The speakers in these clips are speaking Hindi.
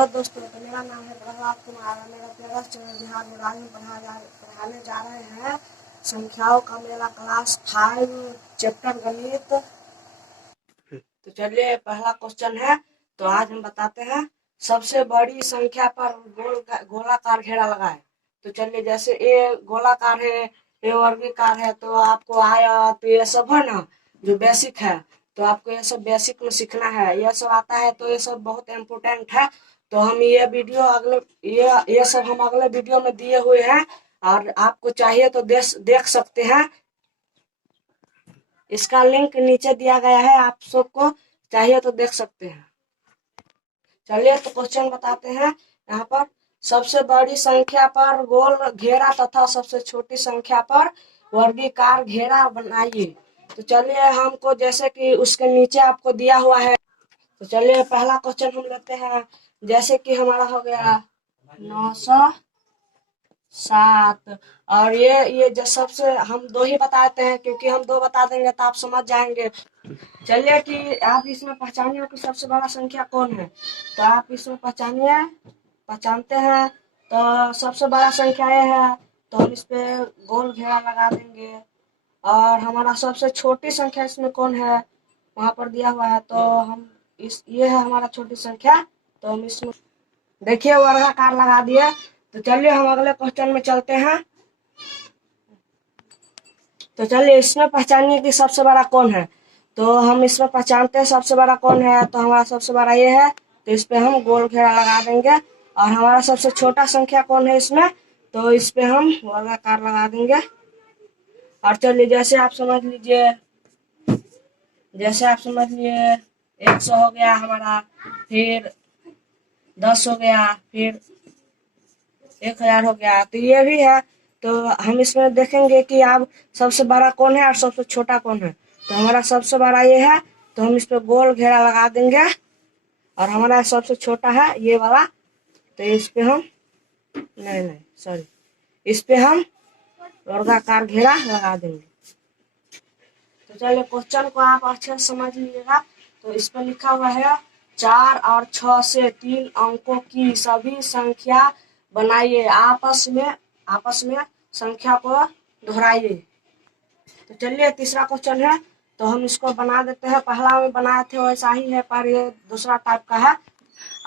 हेलो दोस्तों, तो मेरा नाम है प्रहलाद कुमार। मेरा प्यारा चैनल बिहार में आज हम पढ़ाने जा रहे हैं संख्याओं का मेरा क्लास 5 चैप्टर गणित। तो चलिए, पहला क्वेश्चन है। तो आज हम बताते हैं सबसे बड़ी संख्या पर गोलाकार घेरा लगाए। तो चलिए, जैसे ये गोलाकार है, ये वर्गीकार है, तो आपको आया तो ये सब है ना जो बेसिक है, तो आपको ये सब बेसिक में सीखना है। ये सब आता है तो ये सब बहुत इम्पोर्टेंट है। तो हम ये वीडियो ये सब हम अगले वीडियो में दिए हुए हैं, और आपको चाहिए तो देख सकते हैं। इसका लिंक नीचे दिया गया है, आप सबको चाहिए तो देख सकते हैं। चलिए, तो क्वेश्चन बताते हैं। यहाँ पर सबसे बड़ी संख्या पर गोल घेरा तथा सबसे छोटी संख्या पर वर्गीकार घेरा बनाइए। तो चलिए, हमको जैसे कि उसके नीचे आपको दिया हुआ है। तो चलिए, पहला क्वेश्चन हम लेते हैं। जैसे कि हमारा हो गया 907, और ये जो सबसे हम दो ही बताते हैं, क्योंकि हम दो बता देंगे तो आप समझ जाएंगे। चलिए कि आप इसमें पहचानिए कि सबसे बड़ा संख्या कौन है। तो आप इसमें पहचानते हैं। तो सबसे बड़ा संख्या ये है, तो हम इस पे गोल घेरा लगा देंगे। और हमारा सबसे छोटी संख्या इसमें कौन है, वहां पर दिया हुआ है। तो हम ये है हमारा छोटी संख्या, तो हम इसमें देखिए वर्गाकार लगा दिए। तो चलिए, हम अगले क्वेश्चन में चलते हैं। तो चलिए, इसमें पहचानिए कि सबसे बड़ा कौन है। तो हम इसमें पहचानते हैं सबसे बड़ा कौन है। तो हमारा सबसे बड़ा ये है, तो इस पे हम गोल घेरा लगा देंगे। और हमारा सबसे छोटा संख्या कौन है इसमें, तो इस पे हम वर्गाकार लगा देंगे। और चलिए, जैसे आप समझ लीजिए 100 हो गया हमारा, फिर 10 हो गया, फिर 1000 हो गया। तो ये भी है। तो हम इसमें देखेंगे कि अब सबसे बड़ा कौन है और सबसे छोटा कौन है। तो हमारा सबसे बड़ा ये है, तो हम इस पे गोल घेरा लगा देंगे। और हमारा सबसे छोटा है ये वाला, तो इस पे हम इस पे हम वर्गाकार घेरा लगा देंगे। तो चलिए, क्वेश्चन को आप अच्छे से समझ लीजिएगा। तो इस पर लिखा हुआ है 4 और 6 से 3 अंकों की सभी संख्या बनाइए, आपस में संख्या को दोहराइए। तो चलिए, तीसरा क्वेश्चन है। तो हम इसको बना देते हैं। पहला में बनाए थे वैसा ही है, पर ये दूसरा टाइप का है।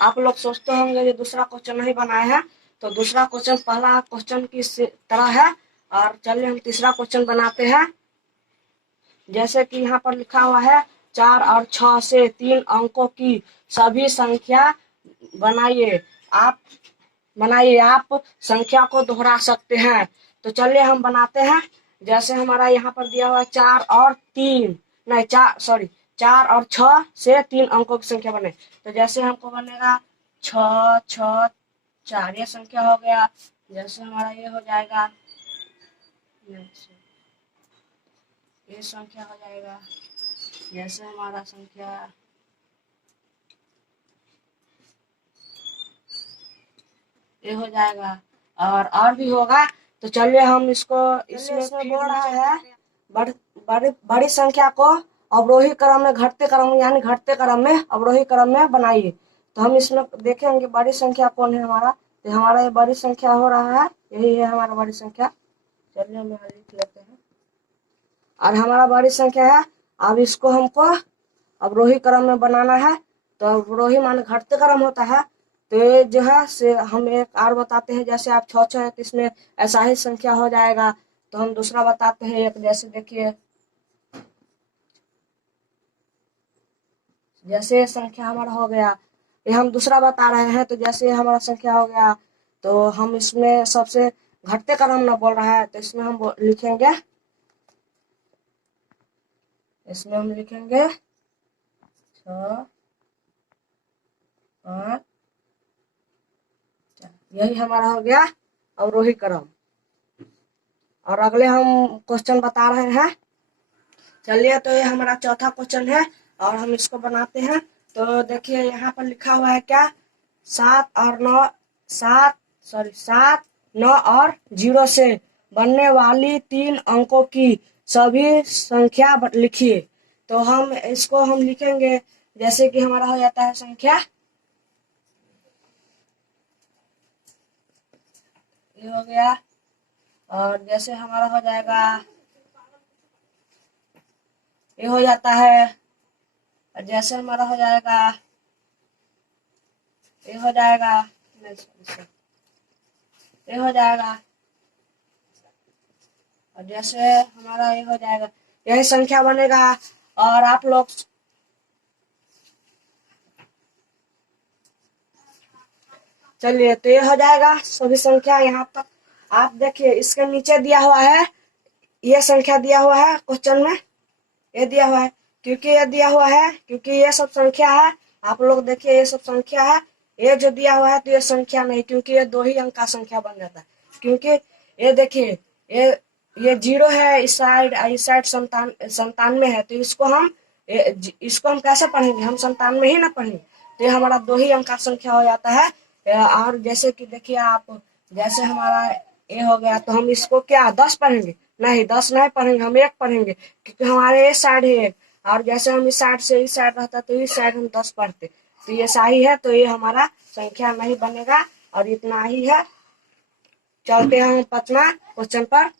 आप लोग सोचते होंगे ये दूसरा क्वेश्चन नहीं बनाए हैं, तो दूसरा क्वेश्चन पहला क्वेश्चन की तरह है। और चलिए, हम तीसरा क्वेश्चन बनाते हैं। जैसे कि यहाँ पर लिखा हुआ है 4 और 6 से 3 अंकों की सभी संख्या बनाइए। आप संख्या को दोहरा सकते हैं। तो चलिए, हम बनाते हैं। जैसे हमारा यहाँ पर दिया हुआ है 4 और 6 से 3 अंकों की संख्या बने। तो जैसे हमको बनेगा 6 6 4, ये संख्या हो गया। जैसे हमारा ये हो जाएगा, ये संख्या हो जाएगा। जैसे हमारा संख्या ये हो जाएगा, और भी होगा। तो चलिए, हम इसमें बोल रहा है बड़ी संख्या को अवरोही क्रम में घटते क्रम में अवरोही क्रम में बनाइए। तो हम इसमें देखेंगे बड़ी संख्या कौन है हमारा। तो हमारा ये बड़ी संख्या हो रहा है, यही है हमारा बड़ी संख्या। चलिए, हम यहाँ लिख लेते हैं। और हमारा बड़ी संख्या है। अब इसको हमको अवरोही क्रम में बनाना है। तो अवरोही माने घटते क्रम होता है। तो ये जो है से हम एक और बताते हैं। जैसे आप 6 है तो इसमें ऐसा ही संख्या हो जाएगा। तो हम दूसरा बताते हैं एक। जैसे देखिए, जैसे संख्या हमारा हो गया, ये हम दूसरा बता रहे हैं। तो जैसे हमारा संख्या हो गया, तो हम इसमें सबसे घटते क्रम ना बोल रहा है, तो इसमें हम लिखेंगे 6 5, यही हमारा हो गया अवरोही क्रम। और अगले हम क्वेश्चन बता रहे हैं। चलिए, तो ये हमारा चौथा क्वेश्चन है, और हम इसको बनाते हैं। तो देखिए, यहाँ पर लिखा हुआ है क्या, 7 9 और 0 से बनने वाली 3 अंकों की सभी संख्या लिखिए। तो हम लिखेंगे। जैसे कि हमारा हो जाता है संख्या ये हो गया। और जैसे हमारा हो जाएगा, ये हो जाता है। और जैसे हमारा हो जाएगा, ये हो जाएगा, ये हो जाएगा। और जैसे हमारा ये हो जाएगा, यही संख्या बनेगा। और आप लोग चलिए, तो ये हो जाएगा सभी संख्या यहाँ तक। आप देखिए, इसके नीचे दिया हुआ है, ये संख्या दिया हुआ है क्वेश्चन में, ये दिया हुआ है। क्योंकि ये दिया हुआ है, क्योंकि ये सब संख्या है। आप लोग देखिए, ये सब संख्या है। ये जो दिया हुआ है तो ये संख्या नहीं, क्योंकि ये 2 ही अंक का संख्या बन जाता है। क्योंकि ये देखिए, ये 0 है इस साइड 97 है। तो इसको हम कैसे पढ़ेंगे? हम 97 ही ना पढ़ेंगे। तो ये हमारा 2 ही अंक का संख्या हो जाता है। और जैसे कि देखिए आप, जैसे हमारा ये हो गया, तो हम इसको क्या 10 पढ़ेंगे? नहीं, 10 नहीं पढ़ेंगे, हम 1 पढ़ेंगे, क्योंकि हमारे ये साइड है 1। और जैसे हम इस साइड से इस साइड रहता तो इस साइड हम 10 पढ़ते। तो ये सही है, तो ये हमारा संख्या नहीं बनेगा। और इतना ही है। चलते हैं हम 5वां क्वेश्चन पर।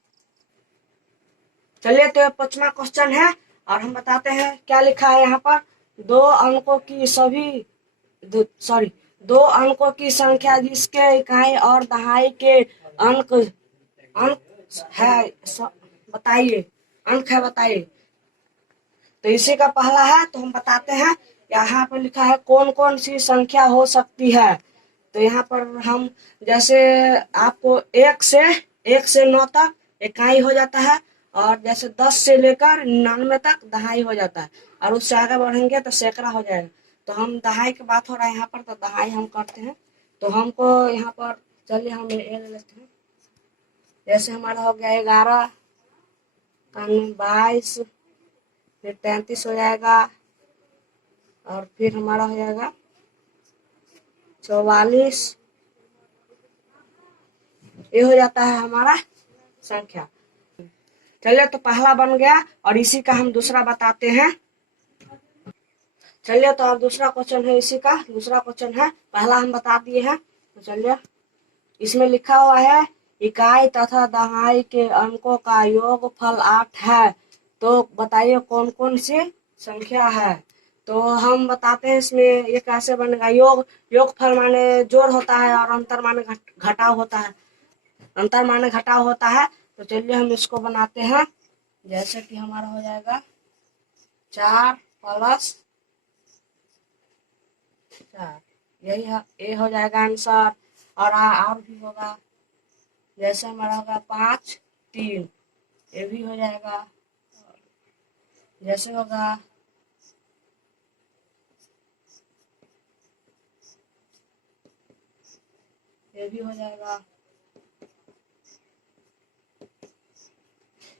चलिए, तो 5वां क्वेश्चन है और हम बताते हैं क्या लिखा है यहाँ पर। 2 अंकों की दो अंकों की संख्या जिसके इकाई और दहाई के अंक है, बताइए। अंक है, बताइए। तो इसी का पहला है, तो हम बताते हैं। यहाँ पर लिखा है कौन कौन सी संख्या हो सकती है। तो यहाँ पर हम जैसे आपको 1 से 9 तक इकाई हो जाता है। और जैसे 10 से लेकर 99 तक दहाई हो जाता है। और उससे आगे बढ़ेंगे तो सैकड़ा हो जाएगा। तो हम दहाई की बात हो रहा है यहाँ पर, तो दहाई हम करते हैं। तो हमको यहाँ पर, चलिए हम ये ले लेते हैं। जैसे हमारा हो गया 11, 22, फिर 33 हो जाएगा। और फिर हमारा हो जाएगा 44। ये हो जाता है हमारा संख्या। चलिए, तो पहला बन गया और इसी का हम दूसरा बताते हैं। चलिए, तो अब दूसरा क्वेश्चन है, इसी का दूसरा क्वेश्चन है। पहला हम बता दिए हैं। तो चलिए, इसमें लिखा हुआ है इकाई तथा दहाई के अंकों का योगफल 8 है। तो बताइए कौन कौन सी संख्या है। तो हम बताते हैं इसमें ये कैसे बनेगा। योगफल माने जोड़ होता है और अंतर माने घटाव होता है। अंतर माने घटाव होता है। तो चलिए हम इसको बनाते हैं। जैसे कि हमारा हो जाएगा 4 + 4, यही है, ये हो जाएगा आंसर। और भी होगा। जैसे हमारा होगा 5, 3, ये भी हो जाएगा। जैसे होगा ये भी हो जाएगा।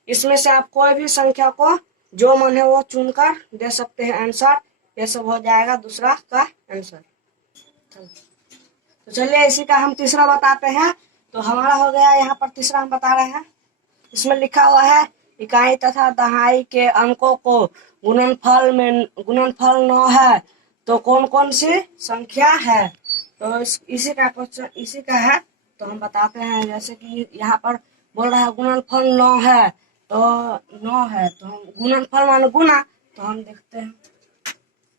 इसमें से आप कोई भी संख्या को जो मन है वो चुनकर दे सकते हैं आंसर। ये सब हो जाएगा दूसरा का आंसर। तो चलिए, इसी का हम तीसरा बताते हैं। तो हमारा हो गया, यहाँ पर तीसरा हम बता रहे हैं। इसमें लिखा हुआ है इकाई तथा दहाई के अंकों को गुणनफल 9 है। तो कौन कौन सी संख्या है। तो इसी का क्वेश्चन इसी का है। तो हम बताते हैं। जैसे कि यहाँ पर बोल रहा है गुणनफल 9 है। तो 9 है, तो हम गुणनफल माने गुना। तो हम देखते हैं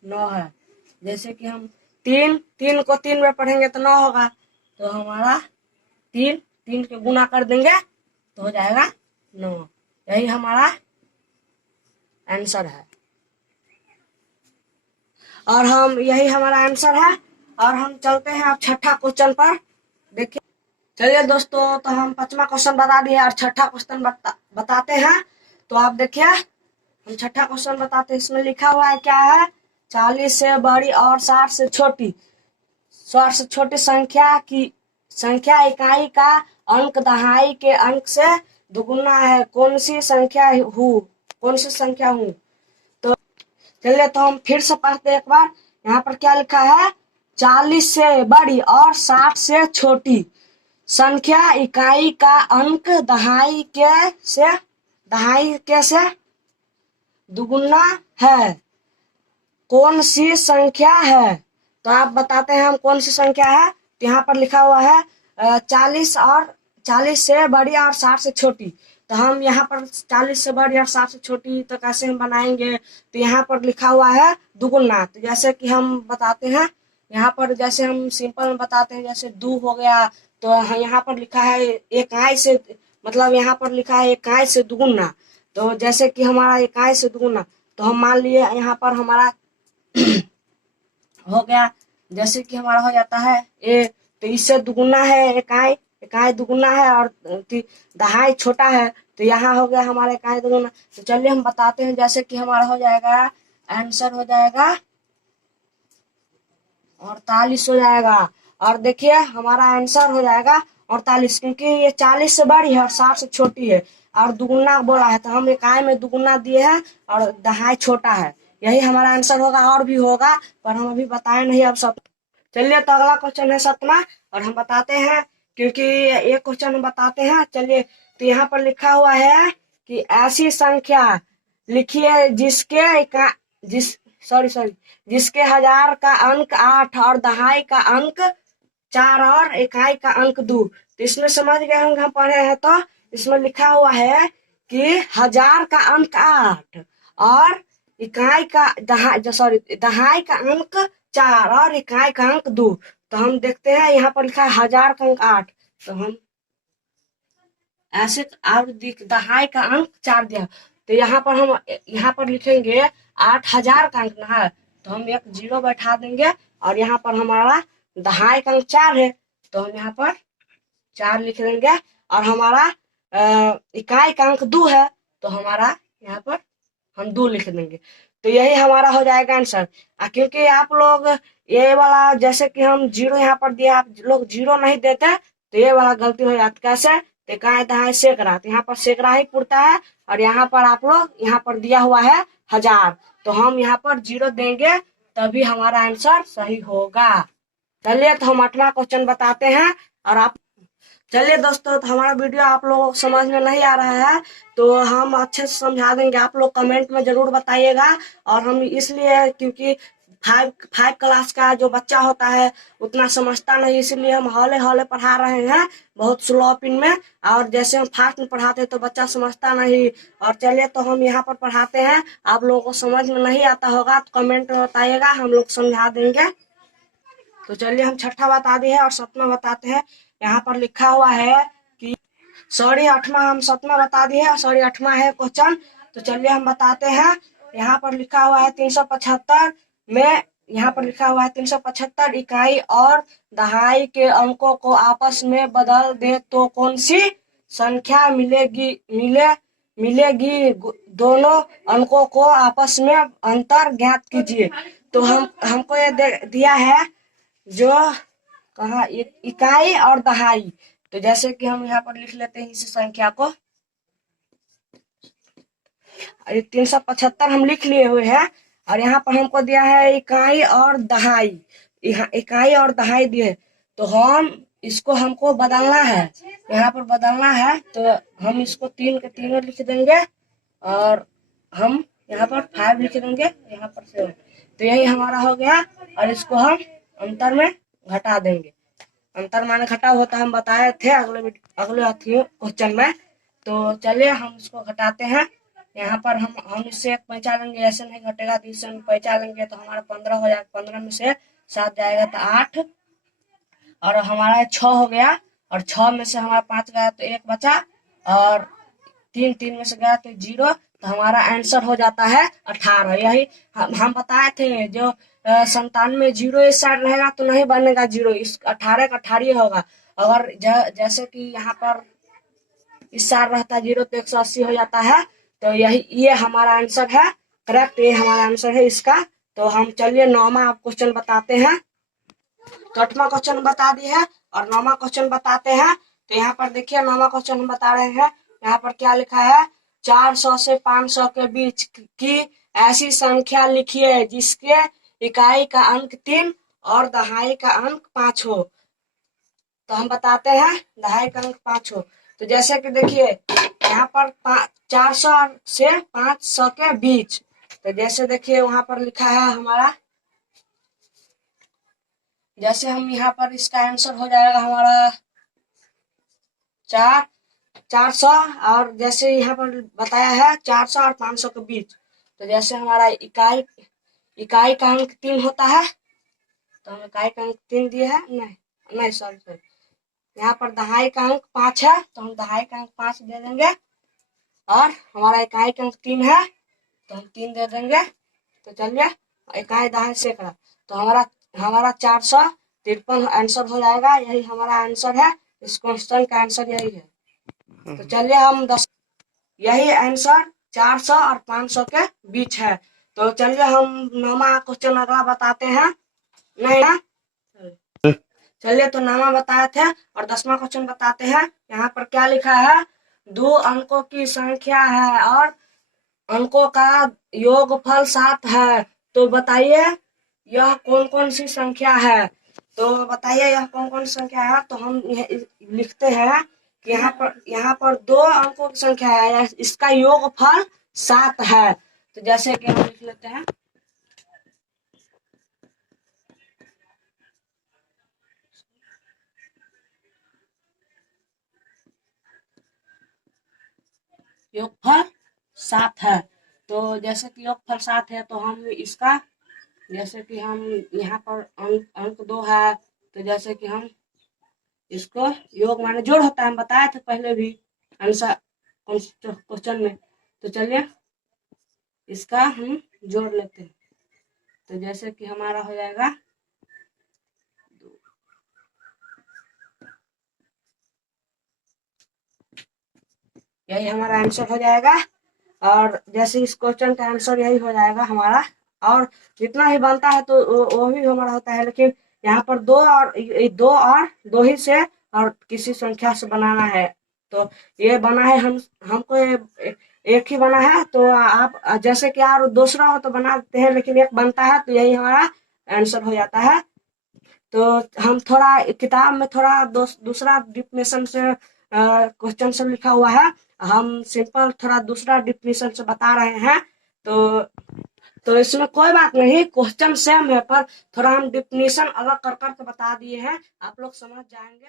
9 है। जैसे कि हम 3 को 3 में पढ़ेंगे तो 9 होगा। तो हमारा 3 के गुना कर देंगे तो हो जाएगा 9। यही हमारा आंसर है। और हम यही हमारा आंसर है। और हम चलते हैं अब छठा क्वेश्चन पर। देखिए, चलिए दोस्तों, तो हम 5वां क्वेश्चन बता दिए और छठा क्वेश्चन बताते हैं। तो आप देखिए, हम छठा क्वेश्चन बताते हैं। इसमें लिखा हुआ है क्या है। 40 से बड़ी और 60 से छोटी संख्या इकाई का अंक दहाई के अंक से दुगुना है। कौन सी संख्या हूँ। तो चलिए, तो हम फिर से पढ़ते एक बार। यहाँ पर क्या लिखा है। 40 से बड़ी और 60 से छोटी संख्या इकाई का अंक दहाई के से दुगुना है। कौन सी संख्या है। तो आप बताते हैं हम कौन सी संख्या है। तो यहाँ पर लिखा हुआ है 40 और 40 से बड़ी और 60 से छोटी। तो हम यहाँ पर 40 से बड़ी और 60 से छोटी तो कैसे हम बनाएंगे? तो यहाँ पर लिखा हुआ है दुगुना। तो जैसे कि हम बताते हैं, यहाँ पर जैसे हम सिंपल में बताते हैं, जैसे दू हो गया, तो यहाँ पर लिखा है इकाई से, मतलब यहाँ पर लिखा है इकाई से दुगुना। तो जैसे कि हमारा इकाई से दुगुना, तो हम मान लिए यहाँ पर हमारा हो गया, जैसे कि हमारा हो जाता है ए, तो इससे दुगुना है इकाई, इकाई दुगुना है, और दहाई छोटा है, तो यहाँ हो गया हमारा इकाई दुगुना। तो चलिए हम बताते हैं, जैसे कि हमारा हो जाएगा, आंसर हो जाएगा 48 हो जाएगा। और देखिए हमारा आंसर हो जाएगा 48, क्योंकि ये 40 से बड़ी है और 60 से छोटी है, और दुगुना बोला है, तो हम इकाई में दुगुना दिए हैं और दहाई छोटा है। यही हमारा आंसर होगा, और भी होगा पर हम अभी बताए नहीं। अब सब चलिए, तो अगला क्वेश्चन है 7वां, और हम बताते हैं, क्योंकि एक क्वेश्चन हम बताते हैं। चलिए, तो यहाँ पर लिखा हुआ है कि ऐसी संख्या लिखिए जिस सॉरी सॉरी जिसके हजार का अंक 8 और दहाई का अंक 4 और इकाई का अंक 2। तो इसमें समझ गए होंगे, हम पढ़े हैं। तो इसमें लिखा हुआ है कि हजार का अंक 8 और इकाई का दहाई का अंक 4 और इकाई का अंक 2। तो हम देखते हैं, यहाँ पर लिखा है हजार का अंक 8, तो हम ऐसे, और दहाई का अंक 4 दिया, तो यहाँ पर हम यहाँ पर लिखेंगे 8000 का अंक ना है, तो हम एक 0 बैठा देंगे, और यहाँ पर हमारा दहाई का अंक 4 है, तो हम यहाँ पर 4 लिख देंगे, और हमारा इकाई का अंक 2 है, तो हमारा यहाँ पर हम 2 लिख देंगे। तो यही हमारा हो जाएगा आंसर। क्योंकि आप लोग ये वाला, जैसे कि हम 0 यहाँ पर दिया, आप लोग 0 नहीं देते, तो ये वाला गलती हो जाती। कैसे? इकाई दहाई सैकड़ा, तो यहाँ पर सैकड़ा ही पुरता है, और यहाँ पर आप लोग यहाँ पर दिया हुआ है हजार, तो हम यहाँ पर 0 देंगे, तभी हमारा आंसर सही होगा। चलिए, तो हम 8वां क्वेश्चन बताते हैं, और आप चलिए दोस्तों, तो हमारा वीडियो आप लोगों को समझ में नहीं आ रहा है, तो हम अच्छे से समझा देंगे, आप लोग कमेंट में जरूर बताइएगा। और हम इसलिए, क्योंकि फाइव क्लास का जो बच्चा होता है उतना समझता नहीं, इसलिए हम हौले हौले पढ़ा रहे हैं, बहुत स्लो पिन में। और जैसे हम फास्ट में पढ़ाते हैं तो बच्चा समझता नहीं। और चलिए, तो हम यहाँ पर पढ़ाते हैं, आप लोगों को समझ में नहीं आता होगा तो कमेंट में बताइएगा, हम लोग समझा देंगे। तो चलिए, हम 6ठा बता दिए हैं और 7वां बताते हैं। यहाँ पर लिखा हुआ है कि सॉरी 8वां, हम 7वां बता दिए हैं, सॉरी 8वां है क्वेश्चन। तो चलिए हम बताते हैं। यहाँ पर लिखा हुआ है 375 में, यहाँ पर लिखा हुआ है 375 इकाई और दहाई के अंकों को आपस में बदल दे तो कौन सी संख्या मिलेगी दोनों अंकों को आपस में अंतर ज्ञात कीजिए। तो हमको ये दिया है, जो कहा इकाई और दहाई। तो जैसे कि हम यहाँ पर लिख लेते हैं इस संख्या को, 375 हम लिख लिए हुए हैं, और यहाँ पर हमको दिया है इकाई और दहाई, इकाई और दहाई दिए, तो हम इसको हमको बदलना है, यहाँ पर बदलना है, तो हम इसको 3 के तीनों लिख देंगे, और हम यहाँ पर 5 लिख देंगे, यहाँ पर 7। तो यही हमारा हो गया, और इसको हम अंतर में घटा देंगे। अंतर माने घटाव होता है, हम बताए थे अगले क्वेश्चन में। तो चलिए हम इसको घटाते हैं। यहाँ पर हम इससे 1 पैंचा लेंगे, ऐसे नहीं घटेगा, तो इससे हम पैंचा लेंगे, तो हमारा 15 हो जाएगा, 15 में से 7 जाएगा तो 8, और हमारा 6 हो गया, और 6 में से हमारा 5 गया तो 1 बचा, और 3 में से गया तो 0, तो हमारा आंसर हो जाता है 18। यही हम बताए थे, जो 97 0 इस साइड रहेगा तो नहीं बनेगा 0, इस 18 का 18 होगा। अगर जैसे कि यहाँ पर इस साइड रहता 0 तो 180 हो जाता है। तो ये हमारा आंसर है, करेक्ट, ये हमारा आंसर है इसका। तो हम चलिए 9वां क्वेश्चन बताते हैं। तो 8वां क्वेश्चन बता दिए है, और 9वां क्वेश्चन बताते हैं। तो यहाँ पर देखिए 9वां क्वेश्चन हम बता रहे हैं। यहाँ पर क्या लिखा है, 400 से 500 के बीच की ऐसी संख्या लिखिए जिसके इकाई का अंक 3 और दहाई का अंक 5 हो। तो हम बताते हैं दहाई का अंक 5 हो। तो जैसे कि देखिए यहाँ पर 400 से 500 के बीच, तो जैसे देखिए वहां पर लिखा है हमारा, जैसे हम यहाँ पर इसका आंसर हो जाएगा हमारा 4 400 और जैसे यहाँ पर बताया है 400 और 500 के बीच। तो जैसे हमारा इकाई का अंक 3 होता है, तो हम इकाई का अंक 3 दिए हैं, नहीं नहीं सॉरी, यहाँ पर दहाई का अंक 5 है, तो हम दहाई का अंक 5 दे देंगे। और हमारा इकाई का अंक 3 है, तो हम 3 दे देंगे। तो चलिए इकाई दहाई सैकड़ा, तो हमारा 453 आंसर हो जाएगा। यही हमारा आंसर है, इस क्वेश्चन का आंसर यही है। तो चलिए हम यही आंसर 400 और 500 के बीच है। तो चलिए हम 9वां क्वेश्चन अगला बताते हैं। नहीं ना, चलिए तो 9वां बताए थे और 10वां क्वेश्चन बताते हैं। यहाँ पर क्या लिखा है, 2 अंकों की संख्या है और अंकों का योगफल 7 है। तो बताइए यह कौन कौन सी संख्या है। तो बताइए यह कौन कौन सी संख्या है। तो हम लिखते हैं कि यहाँ पर 2 अंकों की संख्या है, इसका योगफल 7 है। तो जैसे कि हम लिख लेते हैं, योगफल 7 है। तो जैसे कि योगफल 7 है, तो हम इसका, जैसे कि हम यहाँ पर अंक 2 है, तो जैसे कि हम इसको योग माने जोड़ होता है, हम बताए थे पहले भी आंसर क्वेश्चन में। तो चलिए इसका हम जोड़ लेते हैं। तो जैसे कि हमारा हो जाएगा, यही हमारा आंसर हो जाएगा। और जैसे इस क्वेश्चन का आंसर यही हो जाएगा हमारा। और जितना ही बनता है तो वो भी हमारा होता है, लेकिन यहाँ पर 2 ही से और किसी संख्या से बनाना है। तो ये बना है, हमको एक ही बना है। तो आप जैसे कि और दूसरा हो तो बना देते हैं, लेकिन एक बनता है तो यही हमारा आंसर हो जाता है। तो हम थोड़ा किताब में थोड़ा दूसरा डिफिनेशन से क्वेश्चन सब लिखा हुआ है, हम सिंपल थोड़ा दूसरा डिफिनेशन से बता रहे हैं। तो इसमें कोई बात नहीं, क्वेश्चन सेम है, पर थोड़ा हम डिफिनेशन अलग कर करके बता दिए हैं, आप लोग समझ जाएंगे।